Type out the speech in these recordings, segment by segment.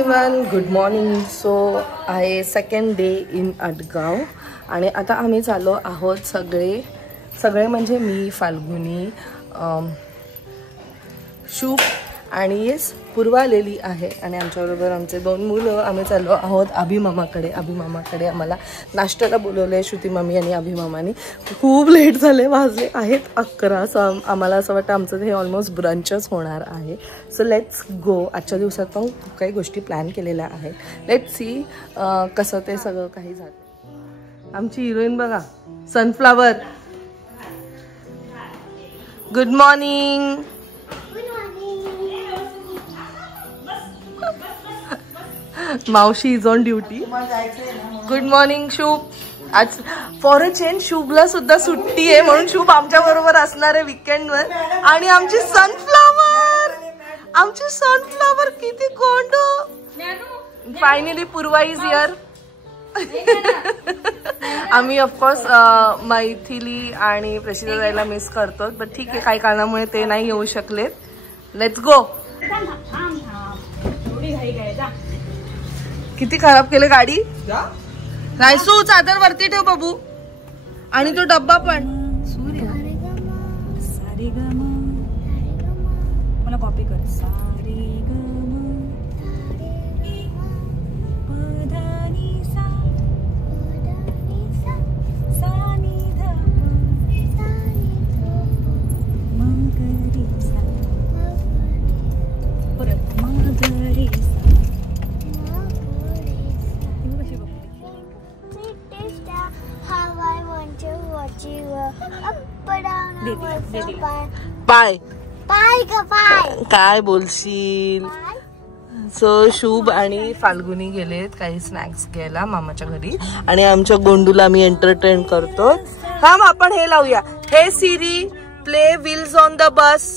Everyone, good morning. So आहे second day in Adgaon आणि आता आम्ही चाललो आहोत सगळे म्हणजे मी, फाल्गुनी, शुभ आणि येस पूर्वा आलेली आहे आणि आमच्याबरोबर आमचे 2 मुलं. आम्ही चाललो आहोत अभिमामाकडे. आम्हाला नाश्त्याला बोलवले श्रुती मम्मी आणि अभिमामानी. खूप लेट झाले, वाजले आहेत 11. सो आम्हाला असं वाटतं आमचं हे ऑलमोस्ट ब्रंचच होणार आहे. So let's go. आजच्या दिवसात पण खूप काही गोष्टी प्लॅन केलेल्या आहेत. लेट्स सी कसं ते सगळं काही झालं. आमची हिरोईन बघा, सनफ्लावर. Good morning. मावशी is on duty. Good morning Shubh. आज फॉर अ चेंज शुभला सुद्धा सुट्टी आहे म्हणून शुभ आमच्या बरोबर असणार आहे विकेंडवर. आणि आमची सनफ्लावर किती कोंडो. Finally Purva is here. आम्ही ऑफकोर्स मैथिली आणि प्रशिदा जायला मिस करतो, पण ठीक आहे, काही कारणामुळे ते नाही येऊ शकलेत. Let's go. किती खराब केले गाडी. रायसू चादर वरती ठेव बाबू. आणि तो डब्बा पण. मला कॉपी कर. पाय काय बोलशील. सो शुभ आणि फाल्गुनी गेलेत काही स्नॅक्स घ्यायला मामाच्या घरी आणि आमच्या गोंडूला मी एंटरटेन करतो. थांब आपण हे लावूया. Hey Siri play wheels on the bus.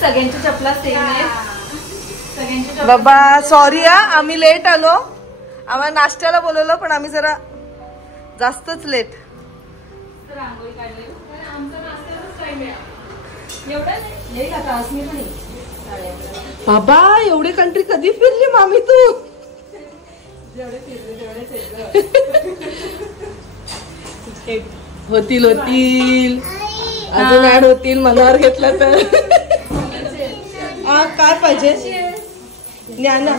सगळ्यांची चपला सेम आहेत. बाबा सॉरी आम्ही लेट आलो. आम्हाला नाश्त्याला बोलवलं पण आम्ही जरा जास्तच लेट. बाबा एवढी कंट्री कधी फिरली मामी तू. होतील अजून ऍड होतील मनावर घेतलं तर. काय पाहिजे ज्ञाना.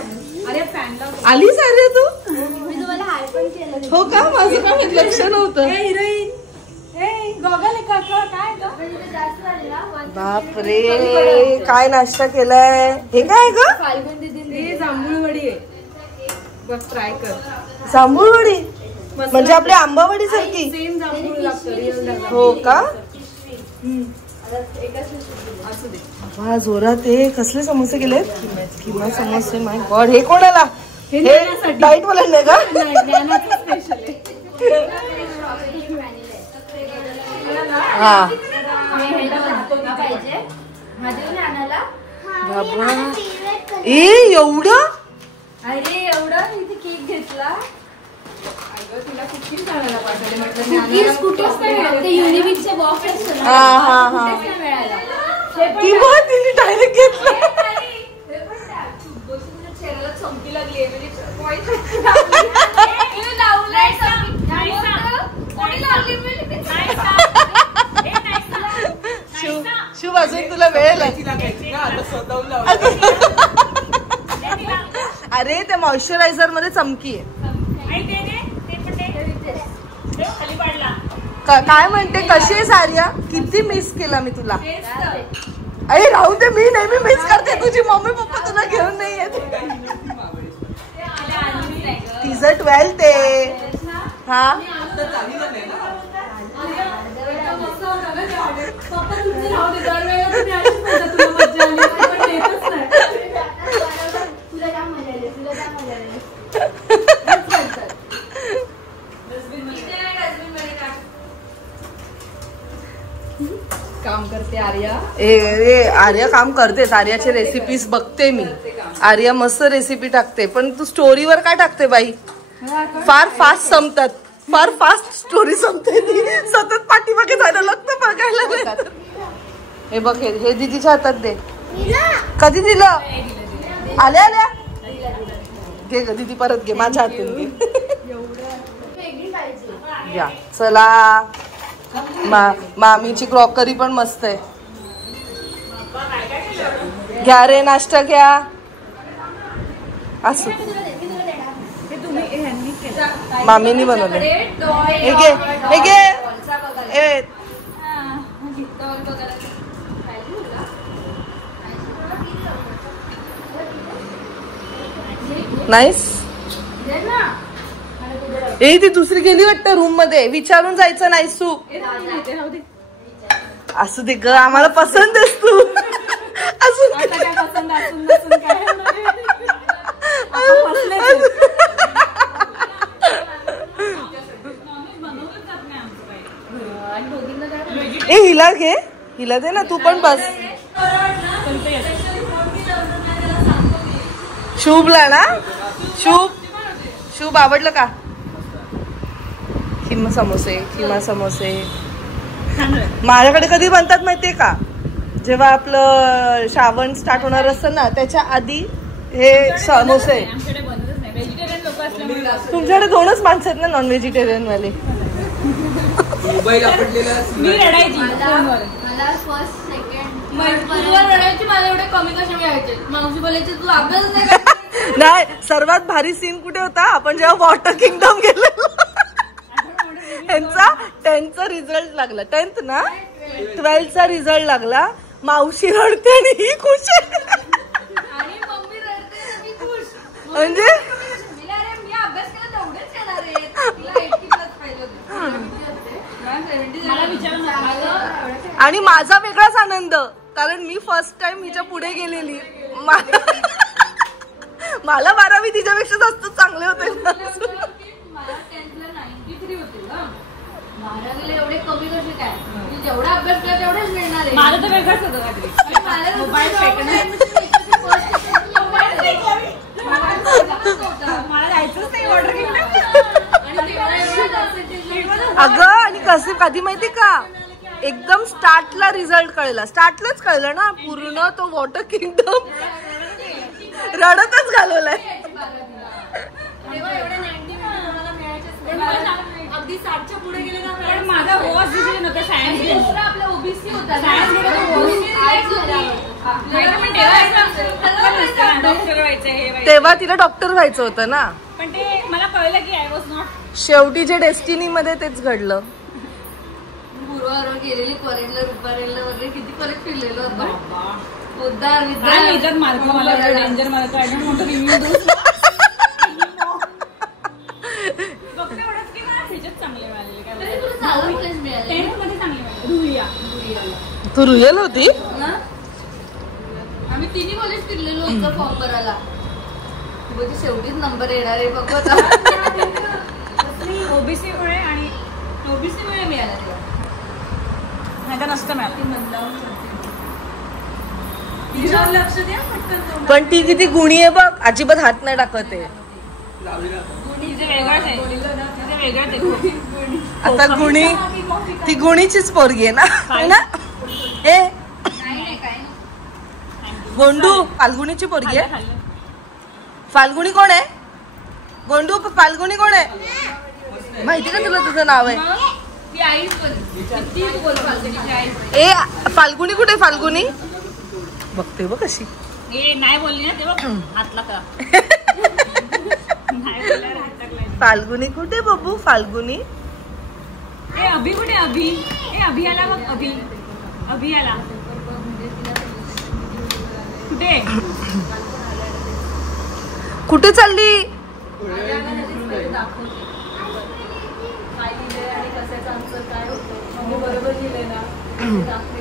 आलीस अरे तू. हो का, माझं काय लक्ष नव्हतं. बापरे काय नाश्ता केलाय. हे काय ग. जांभूळवडी आहे, ट्राय कर. जांभूळवडी म्हणजे आपली आंबावडी सारखी. हो का. वा जोरात. हे कसले समोसे केलेत. किंवा समोसे. माय गॉड. हे कोणाला. हे डाईट वाला नाही का. हा बाबा एवढं. अरे एवढा केक घेतला. तिने डायरेक्ट घेतलं. शुभ अजून तुला वेळ. अरे त्या मॉइश्चरायझर मध्ये चमकी आहे. काय म्हणते, कशी आहे सारिया. किती मिस केला मी तुला. अरे राहू दे, मी नेहमी मिस करते. तुझी मम्मी पप्पा तुला घेऊन नाही येत. तिचं 12 ते. हा आर्या काम करतेच, आर्याचे रेसिपीज बघते मी, आर्या मस्त रेसिपी टाकते. पण तू स्टोरीवर काय टाकते बाई? फार फास्ट संपतात, फार फास्ट स्टोरी संपते ती, सतत पाठीमागे जायला लागतं बघायला. हे बघ, हे दीदीच्या हातात दे. कधी दिलं? आल्या आल्या घे ग दीदी, परत घे माझ्या हातून घे. या चला, मामीची क्रॉकरी पण मस्त आहे. घ्या रे, नाश्ता घ्या. असं मामीनी बनवलं. हे घे, हे घे. नाईस. ए ती दुसरी गेली वाटतं रूम मध्ये, विचारून जायचं नाही. सू असू दे ग, आम्हाला पसंत आहेस तू. अजून ए हिला घे, हिला दे ना, तू पण बस. शुभला ना, शुभ आवडलं का? खिमा समोसे माझ्याकडे कधी बनतात माहितीये का? जेव्हा आपलं श्रावण स्टार्ट होणार असतं ना, त्याच्या आधी हे समोसे. तुमच्याकडे 2च माणसं आहेत ना नॉन व्हेजिटेरियन वाले. नाही, सर्वात भारी सीन कुठे होता? आपण जेव्हा वॉटर किंगडम गेलो, त्यांचा 10th रिझल्ट लागला. 10th ना, 12th रिझल्ट लागला. मावशी रडते आणि ही खुश आहे. म्हणजे आणि माझा वेगळाच आनंद, कारण मी फर्स्ट टाइम हिच्या पुढे गेलेली. मला 12वी तिच्यापेक्षा जास्त चांगले होते. एवढे कमी कसे काय? जेवढा अभ्यास केला तेवढाच मिळणार आहे. माझं तर वेगळंच होतं. मला जायचंच नाही वॉटर किंगडम. अगं आणि कसं कधी माहिती का, एकदम स्टार्टला रिझल्ट कळला, स्टार्टलाच कळलं ना पूर्ण तो वॉटर किंगडम रडतच घालवलाय. अगदी 60च्या पुढे गेले ना, पण माझा वॉच डिसिजन होता सायन्स. आपला ओबीसी होता, तेव्हा तिला डॉक्टर व्हायचं होतं ना. पण ते मला कळलं की आय वॉज नॉट. शेवटी जे डेस्टिनी मध्ये तेच घडलं. पूर्वावर गेलेली कॉलेजला, रुपारेलला वगैरे किती कॉलेज फिरलेलो होतो. मार्क मला डेंजर मार्क तू रुयल होती. आम्ही 3 कॉलेज फिरलेलो होतो फॉर्म भरायला. शेवटीच नंबर येणार आहे बघ. ओबीसी मुळे आणि ओबीसी मुळे मिळाला तेव्हा, नाही तर नसतं मिळालं. लक्ष द्या पटकन. पण ती किती गुणी आहे बघ, अजिबात हात नाही टाकत आहे. आता गुणी, ती गुणीचीच पोरगी आहे ना. ए गोंडू फाल्गुनीची पोरगी आहे. फाल्गुनी कोण आहे? गोंडू फाल्गुनी कोण आहे माहिती का तुला? तुझं नाव आहे ए फाल्गुनी. कुठे फाल्गुनी? बघते बघ कशी. नाही बोलली ना तेव्हा हातला का. फाल्गुनी कुठे बबू? फाल्गुनी ए अभि कुठे? अभि ए अभि आला बघ. अभि आला कुठे? कुठे चालली?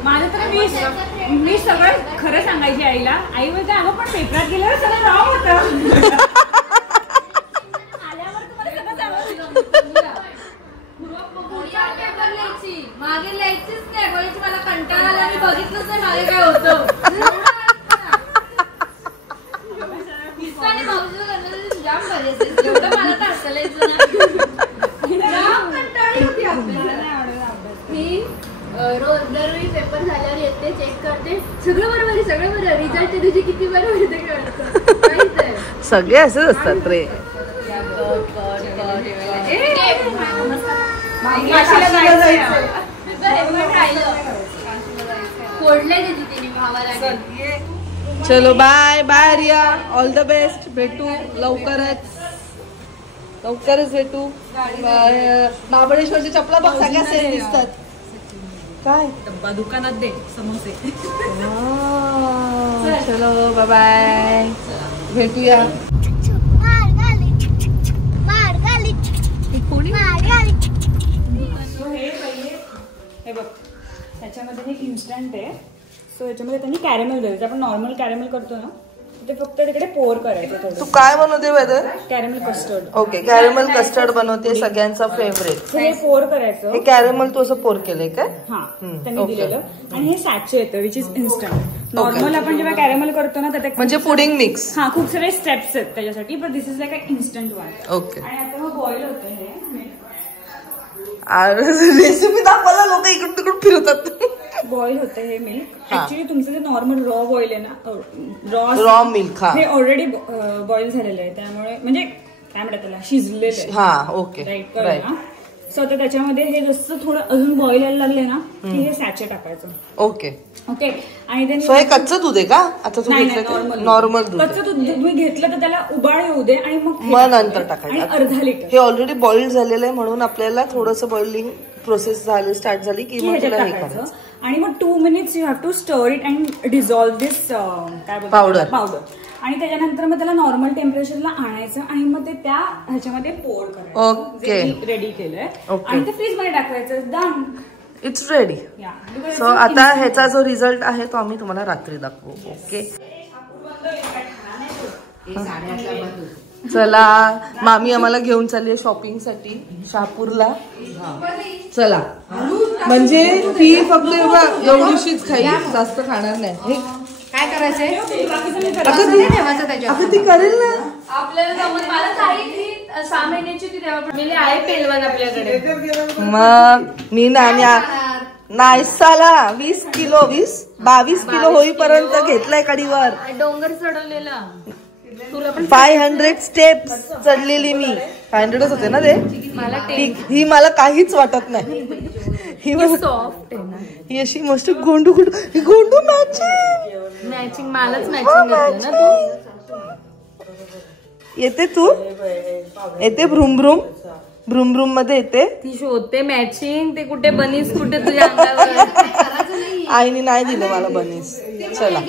माझं तर मी सगळं खरं सांगायची आईला. आई बोलते अगं पण पेपरात गेल्यावर सगळं रॉंग होतं. मागे लिहायचीच नाही. मला कंटाळा आला. मी बघितलं जाम भारी असेल. एवढं मला तर हसायला यायचं ना. जाम कंटाळली होती आपल्याला. मी रोज दरवेळी पेपर झाल्यावर येते, चेक करते, सगळं बरोबर आहे, सगळं बरोबर. रिझल्ट तुझी किती बरोबर आहे ते कळतं. काहीच आहे. सगळे असेच असतात रे. चलो bye bye Riya, all the best. भेटू लवकरच भेटू. महाबळेश्वरच्या चपला बघ, सगळ्या सेम दिसतात. काय डब्बा दुकानात दे समोसे. चलो बाय बाय, भेटूया. हे बघ, ह्याच्यामध्ये हे इन्स्टंट आहे. सो ह्याच्यामध्ये त्यांनी कॅरेमेल द्यायचं. आपण नॉर्मल कॅरेमेल करतो ना, ते फक्त तिकडे पोर करायचं थोडं. तू काय बनवते वेदर? Caramel custard. Okay, caramel custard बनवते, सगळ्यांचा फेवरेट. हे पोर करायचं. हे कॅरेमेल तू असं पोर केलंय काय? हा, त्यांनी दिलेलं. आणि हे सॅचे येतं विच इज इन्स्टंट. नॉर्मल आपण जेव्हा कॅरेमेल करतो ना, त्यात म्हणजे पुडिंग मिक्स. हा, खूप सारे स्टेप्स आहेत त्याच्यासाठी, पण this is like a instant one. Okay. आणि आता मग बॉईल होतं हे. रेसिपी दाखवायला लोक इकडून तिकडून फिरतात. बॉईल होतं हे मिल्क. ऍक्च्युली तुमचं जे नॉर्मल रॉ बॉईल आहे ना, रॉ मिल्क, हे ऑलरेडी बॉईल झालेलं आहे, त्यामुळे म्हणजे काय म्हणतात त्याला, शिजलेलं आहे. हा, ओके, राईट. सो आता त्याच्यामध्ये हे जसं थोडं अजून बॉईल यायला लागले ना, की हे सॅचे टाकायचं. Okay okay. आणि हे कच्चं दूध आहे का आता तू घेतलं? नॉर्मल दूध. कच्चं दूध तुम्ही घेतलं तर त्याला उबाळ येऊ दे आणि मग नंतर टाकायचं. अर्धा लिटर. हे ऑलरेडी बॉइल्ड झालेलं आहे, म्हणून आपल्याला थोडंसं बॉइलिंग प्रोसेस स्टार्ट झाली की मग तुला हे करायचं. आणि मग 2 minutes यू हॅव टू स्टर इट अँड डिझॉल्व दिस काय पावडर. आणि त्याच्यानंतर मग त्याला नॉर्मल टेम्परेचरला आणायचं आणि मग ते त्या ह्याच्यामध्ये पोर करायचं. ओके, रेडी केलंय. आणि ते फ्रीज मध्ये टाकायचं. Done, it's ready. सो आता ह्याचा जो रिझल्ट आहे तो आम्ही तुम्हाला रात्री दाखवू. ओके, चला. मामी आम्हाला घेऊन चालली आहे शॉपिंग साठी शहापूरला. चला, म्हणजे ती फक्त एवढीशीच खाईल, जास्त खाणार नाही. हे काय करायचंय? ती करेल ना. आपल्याला जमत. मला काही 6 महिन्याची ती तेव्हा आहे पेलवान आपल्याकडे. मग मी नायसाला 22 किलो होईपर्यंत घेतलाय कडीवर. डोंगर चढवलेला. 500 स्टेप्स चढलेली मी. 500च होते ना ते. ही मला काहीच वाटत नाही. ही सॉफ्ट आहे ना, ही अशी मस्त गोंडू मॅचिंग. मलाच मॅचिंग घेतलं ना तू. येते भ्रूम भ्रूम मध्ये येते ती. शोधते मॅचिंग. ते कुठे बनीस, कुठे तुझ्या अंगावर. आईने नाही दिलं मला बनीस. चला,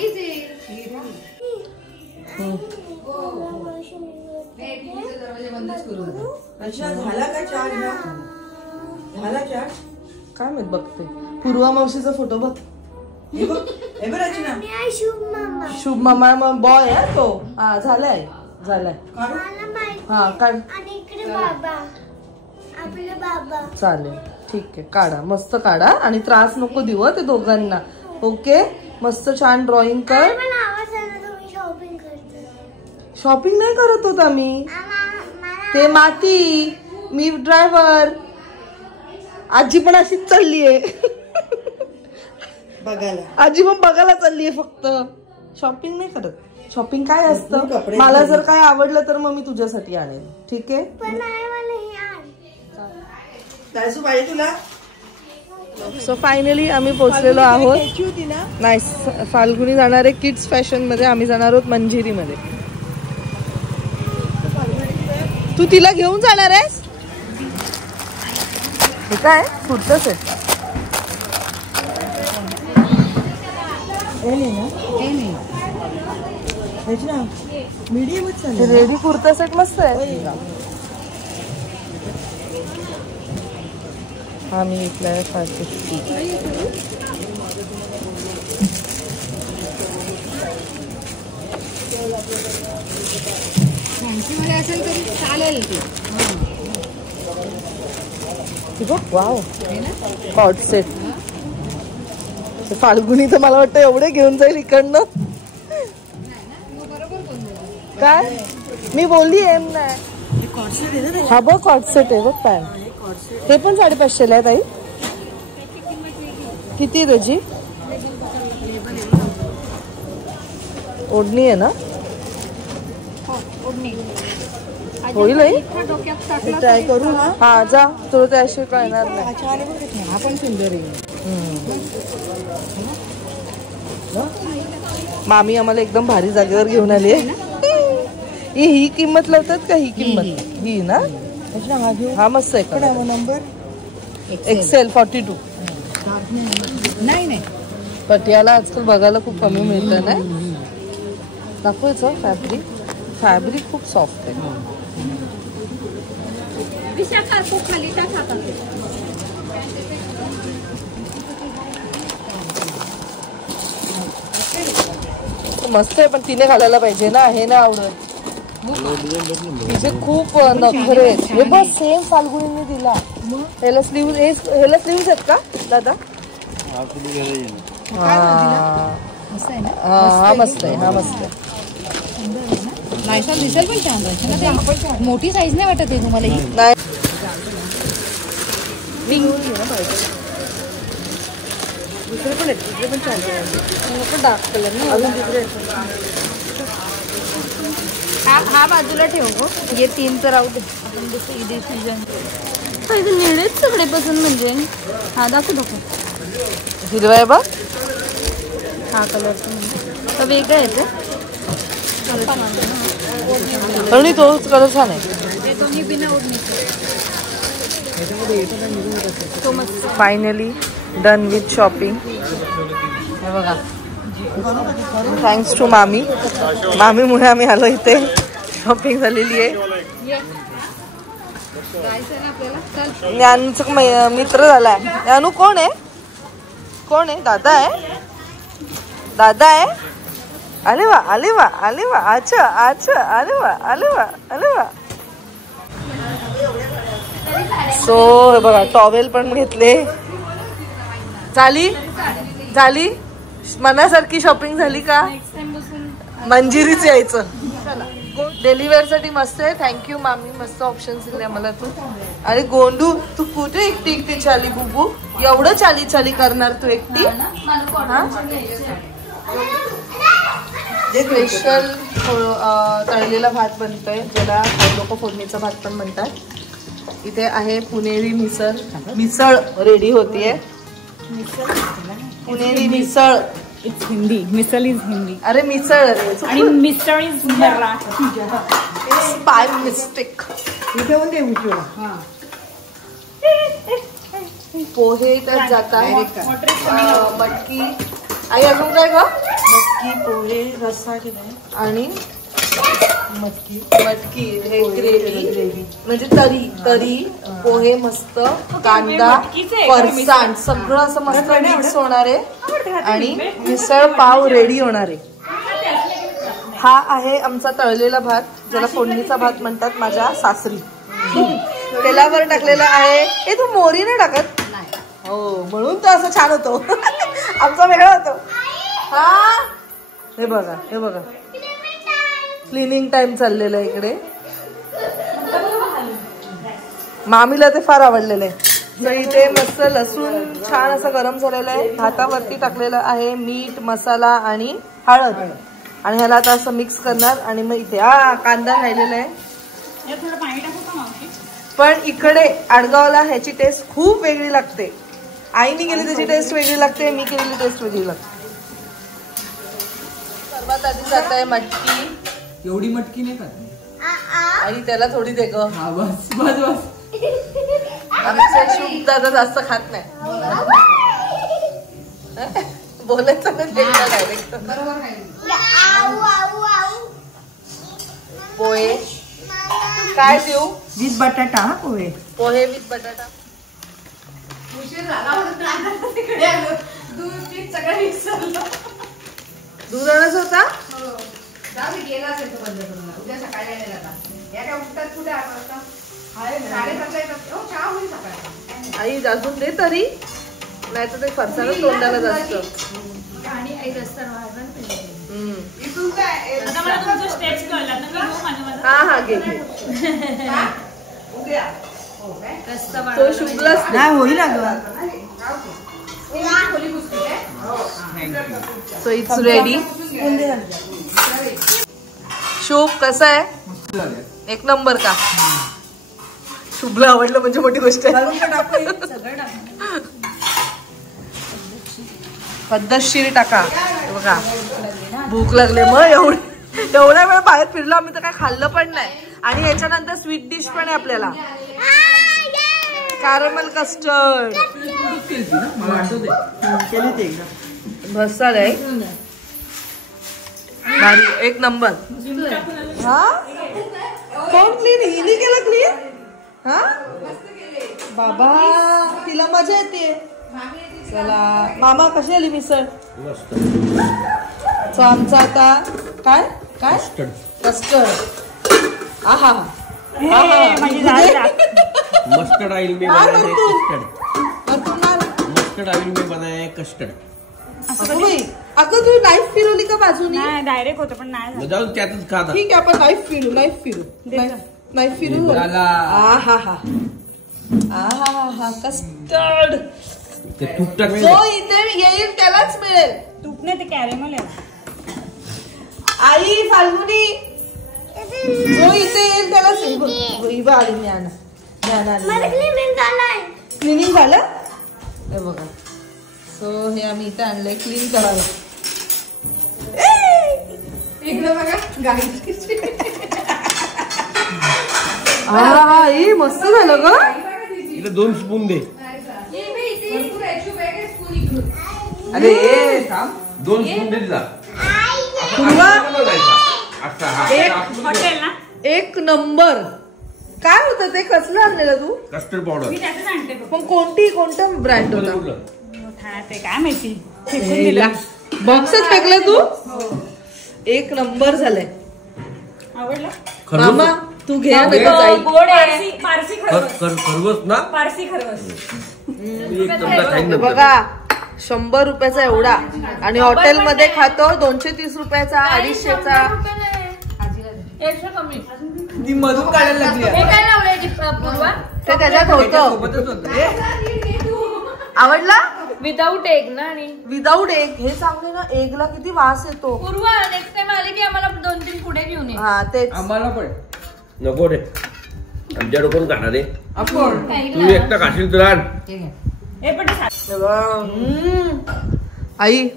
काय माहित, बघते. पूर्वा मावशीचा फोटो बघ. शुभ मामा बॉय आहे तो. हा, झालाय. हा, काढ. चालेल, ठीक आहे, काढा. मस्त काढा आणि त्रास नको देऊ ते दोघांना. ओके, मस्त छान ड्रॉइंग कर. शॉपिंग नाही करत होत आम्ही. ते माती, मी ड्रायव्हर. आजी पण अशीच चाललीये बघायला. आजी पण बघायला चाललीये, फक्त शॉपिंग नाही करत. शॉपिंग काय असतं, मला जर काय आवडलं तर मग मी तुझ्यासाठी आणेल. ठीक आहे. सो फायनली आम्ही पोहोचलेलो आहोत. नाही, फाल्गुनी जाणार आहे किड्स फॅशन मध्ये. आम्ही जाणार आहोत मंजिरी मध्ये. तू तिला घेऊन जाणार आहेस? हे काय कुर्ताच आहे. रेडी कुर्ता सेट मस्त आहे. हा मी घेतलाय 550. फॅन्सीमध्ये असेल तरी चालेल ते. Wow, cot set. फाल्गुनी तर मला वाटतं एवढे घेऊन जाईल इकडनं. काय मी बोलली एम नाही. हा बघ कॉर्डसेट आहे बघ पॅन्ट. हे पण 550 आहे ताई. किती त्याची ओढणी आहे ना. होईल ट्राय करू. हा जा तुला त्याशिवाय कळणार नाही. हा पण सुंदर आहे. मामी आम्हाला एकदम भारी जागेवर घेऊन आली आहे. ही किंमत लावतात का. ही किंमत ही ना. हा मस्त आहे. Number Excel 42. नाही पटियाला आजकाल बघायला खूप कमी मिळतं ना. दाखवायचं फॅब्रिक. फॅब्रिक खूप सॉफ्ट आहे. मस्त आहे पण तिने घालायला पाहिजे ना. हे नाही आवडत. तिचे खूप नखरे आहेत. हे बस सेम फाल्गुनीने दिला. ह्याला स्लीव्ह आहेत का दादा. हा मस्त आहे. हा मस्त आहे. दिसेल पण छान. मोठी साईज नाही वाटत आहे तुम्हाला. नाही दुसरे पण आहेत. दुसरे पण छान पण डार्क कलर ना. अजून दुसरे हा बाजूला ठेव गो. हे 3 तर राहू दे. आपण दुसरी डिसिजन इथे निळेच सगळे पसंत म्हणजे. हा दाखव. हिरवा आहे बघ. हा कलर तर वेगळा आहे ते. आणि तोच कलर छान आहे. Finally done with shopping. हे बघा थँक्स टू मामी. मामीमुळे आम्ही आलो इथे. शॉपिंग झालेली आहे. ज्ञानचा मित्र झालाय. ज्ञानू कोण आहे. कोण आहे. दादा आहे. दादा आहे. अरे वा अरे वा अरे वा. अच्छा अच्छा. अरे वा अरे वा अरे वा. सो हे बघा टॉवेल पण घेतले. झाली मनासारखी शॉपिंग झाली का. मंजिरीच यायचं. डेली वेअर साठी मस्त आहे. थँक्यू मामी. मस्त ऑप्शन दिले मला तू. अरे गोंडू तू कुठे एकटी चाली बुबू. एवढं चाली करणार तू एकटी. स्पेशल तळलेला भात बनतोय ज्याला काही लोक फोडणीचा भात पण म्हणतात. इथे आहे पुणेरी मिसळ रेडी होतीये. पुणेरी मिसळ. इट्स हिंदी. मिसल इज हिंदी. अरे मिसळ आणि misal is Marathi. By mistake. Pohe त्यात जातात. मटकी. आई अजून काय ग. मटकी पोहे रस्सा आणि मटकी हे ग्रेव्ही म्हणजे तरी पोहे मस्त कांदा फरसाण सगळं असं मस्त मिक्स होणार आहे. आणि मिसळ पाव रेडी होणार आहे. हा आहे आमचा तळलेला भात ज्याला फोडणीचा भात म्हणतात माझ्या सासरी. तेलावर टाकलेला आहे. हे तू मोहरी नाही टाकत. हो म्हणून तर असं छान होतो. आमचा वेगळा होतो. हा हे बघा क्लिनिंग टाइम चाललेला आहे इकडे. मामीला ते फार आवडलेलं आहे. तर इथे मस्त लसूण छान असं गरम झालेलं आहे. भातावरती टाकलेलं आहे मीठ मसाला आणि हळद. आणि ह्याला आता असं मिक्स करणार. आणि मग इथे कांदा राहिलेला आहे. पण इकडे आडगावला ह्याची टेस्ट खूप वेगळी लागते. आईने केली त्याची टेस्ट वेगळी लागते. मी केलेली टेस्ट वेगळी लागते. सर्वात आधी जात आहे मटकी. एवढी मटकी नाही खात. आई त्याला थोडी दे ग. बस आमचे शुभ दादा जास्त खात नाही. बोलायचं डायरेक्ट. पोहे काय देऊ. विथ बटाटा. पोहे विथ बटाटा. दूध आणायचं होता. आई अजून दे तरी. नाही तर ते फरसाणच तोंडाला जास्त. आता मला तुमचं स्टेप्स कळलं. आता मी घेऊ माझं हा हा घे घे. तो शुभलाच नाही होईल अगं. So it's ready. शुभ कसं आहे? एक नंबर का? शुभला आवडलं म्हणजे मोठी गोष्ट आहे. पद्धतशीर टाका. हे बघा भूक लागले मग एवढ्या वेळ बाहेर फिरलो आम्ही तर काय खाल्लं पण नाही. आणि याच्यानंतर स्वीट डिश पण आहे आपल्याला. कॅरमल कस्टर्ड भरसाल आहे. भारी एक नंबर. हा कोण क्लीन? हिने केलं क्लीन? हा बाबा तिला मजा येते. चला मामा कशी आली मिसळ? सो आमचा आता काय काय कस्टर्ड. आहा मस्टर्ड ऑयल में बनाया है कस्टर्ड. मस्टर्ड ऑयल में बनाया है कस्टर्ड. अगं तू नाईफ फिरवली का बाजूने? नाही डायरेक्ट होतं पण नाही झालं. जाऊन त्यातच खाता. ठीक आहे आपण नाईफ फिरू नाईफ फिरू. आहा हा आहा कस्टर्ड ते तूप टाक. जो इथे येईल त्यालाच मिळेल. तूप नाही ते कॅरेमल आहे. आई फाल्गुनी जो इथे येईल त्यालाच इवा आली. क्लिनिंग झालं हे बघा. सो हे आम्ही इथे आणलंय क्लीन करायला. इकडे बघा गाडी. हा मस्त झालं ग. इथे 2 स्पून दे. अरे 2 स्पून दे तिला. हॉटेल ना एक नंबर. काय होतं ते? कसलं आणलेलं तू? Custard powder. मी त्यातच आणते बघ. पण कोणता ब्रँड होता? ठाण्यात ते काय माहिती फेकून दिलं. बॉक्सच फेकलं तू? एक नंबर झालंय. आवडलं मामा तू घे ना गोड आहे. पारसी खरवस ना. पारसी खरवस. एक चमचा खाईन नंतर. बघा 100 रुपयाचा एवढा आणि हॉटेलमध्ये खातो 230 रुपयाचा 250चा. एक्स्ट्रा कमी. ती मधून काढायला लागली हे काय लावलंय पूर्वा? ते त्याच्यात होतं. सोबतच होतं. आवडला? विदाऊट एग ना. आणि विदाऊट एग. हे सांगते ना एगला किती वास येतो. पूर्वा नेक्स्ट टाइम आले की आम्हाला 2-3 पुढे घेऊन ये. हा तेच. आम्हाला पण नको रे. आमच्या डोकून खाणार रे. आपण तू एकटा खाशील तुला. हे पण आई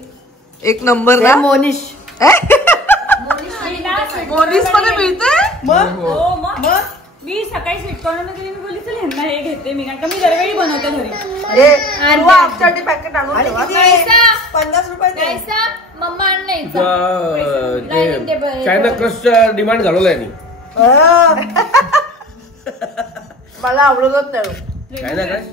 एक नंबर ना. मोनिश मोनिस मध्ये मिळते. हो मग मी सकाळी स्वीटकॉर्नर मध्ये मी बोलली चल ह्यांना हे घेते मी कारण का मी दरवेळी बनवते घरी. आमच्यासाठी पॅकेट आणून ठेवा. 50 रुपये कैसा मम्मा आण नाही. चायना क्रशचा डिमांड घालवलाय मी. मला आवडतच नाही. China crush